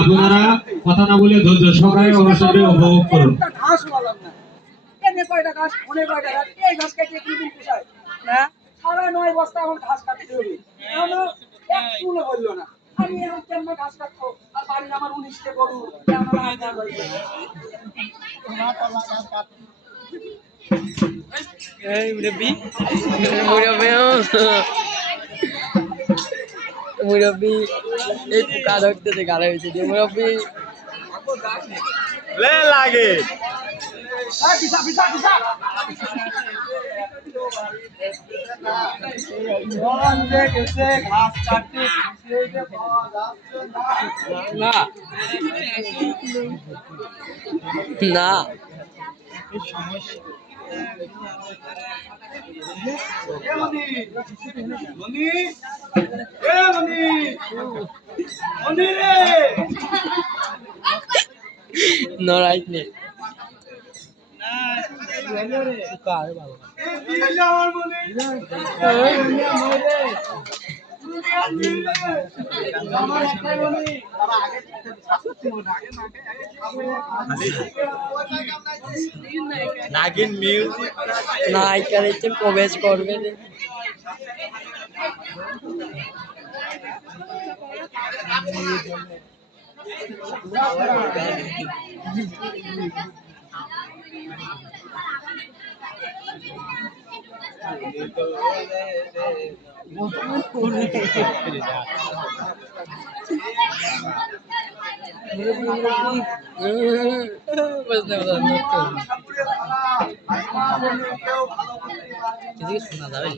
আপনারা কথা না বলে ধৈর্য সহকারে অনুষ্ঠানটি উপভোগ করুন। ঘাস বললাম না, এনে কয়টা ঘাস, অনেক কয়টা ঘাস, এই ঘাস কেটে কি দিন পোষায় না? সারা 9 বস্তা এখন ঘাস কাটতে হবে, এক চুলও বললো না। আমি এখন কেমন ঘাস কাটবো? আর বাড়ির আমার 19টে গরু, আমার আধার হয়েছে। এই মুরব্বি মুরব্বি এই পোকা ধরতে গাড়া হয়েছে যে মুরব্বি লাগে না না নড়াই নেই নাগিন মিউজিক নায়িকার এসে প্রবেশ করবে শোনা যাবে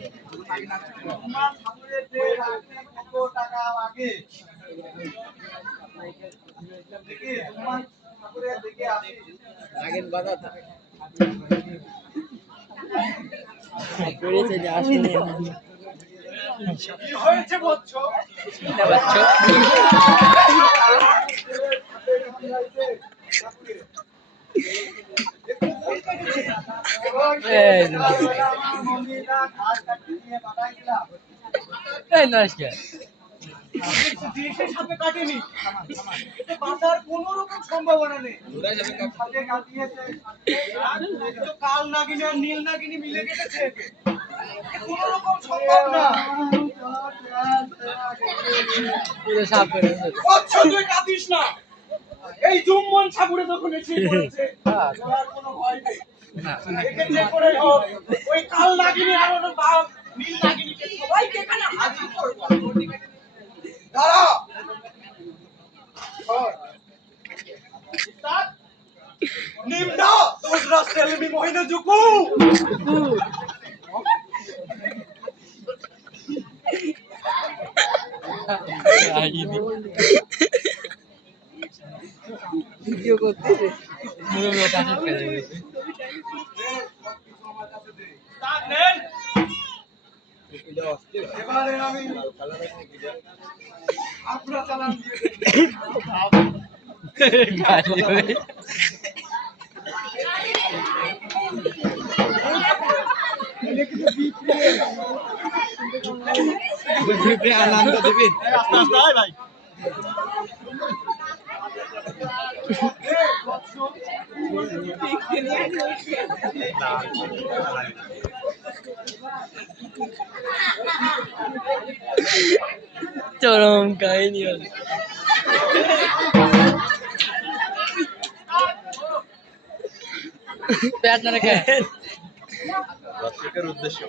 সম্ভাবনা নেই। কাল নাগিনী আর নীল নাগিনী মিলে গেছে, কোন রকম সম্ভব না। তুই কাঁদিস না, এই জুম্মন সাপুরে যখন এসে পড়েছে আর কোনো ভয় নেই। যে করে হোক ওই কাল নাগিনী আর ওর বাপ নীল নাগিনীকে সবাইকে এখানে হাজির করব। দাঁড়া নিম্না তোর রাস্তায় আমি মহিনা জুকু ভিডিও করতেছে এবারে আমি আপনার চালান দিয়ে আনন্দ দেবেন ভাই চরম কাহিনী হল আপনারা খেয়ে দর্শকের উদ্দেশ্যে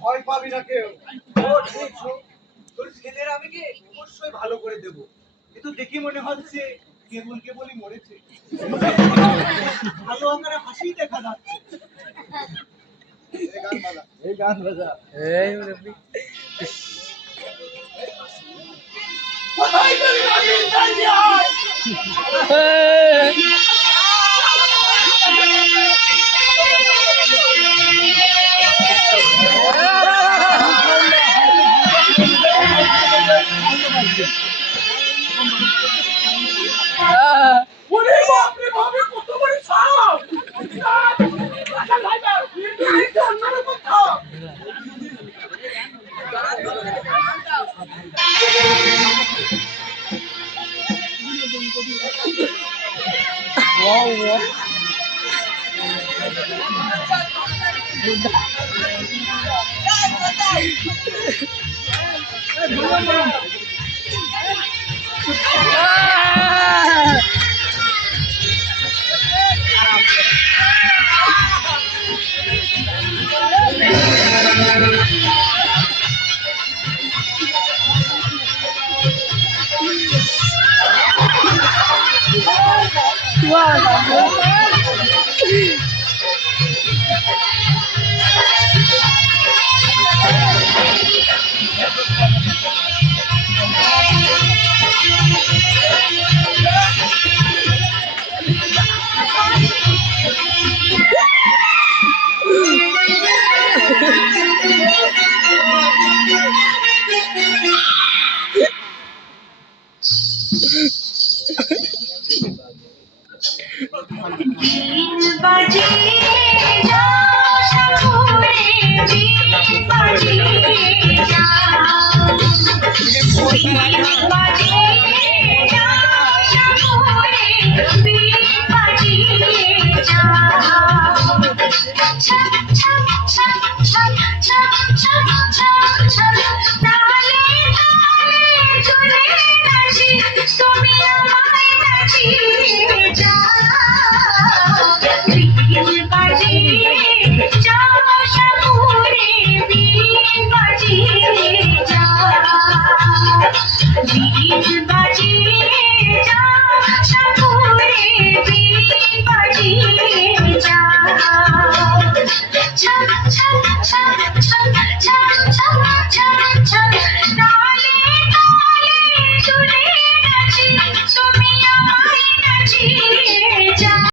ভয় পাবি না কেউ। তোর ছেলের আমি কি অবশ্যই ভালো করে দেব, কিন্তু দেখি মনে হচ্ছে কেবল কেবলই মরেছে, ভালো আকারে হাসি দেখা যাচ্ছে। এই গান বাজা এই মুরব্বি কোথায় গেলি নাগিন তাড়িয়ে আয়। ওরে বাপ রে বাপ, কত বড় সাপ! Cha cha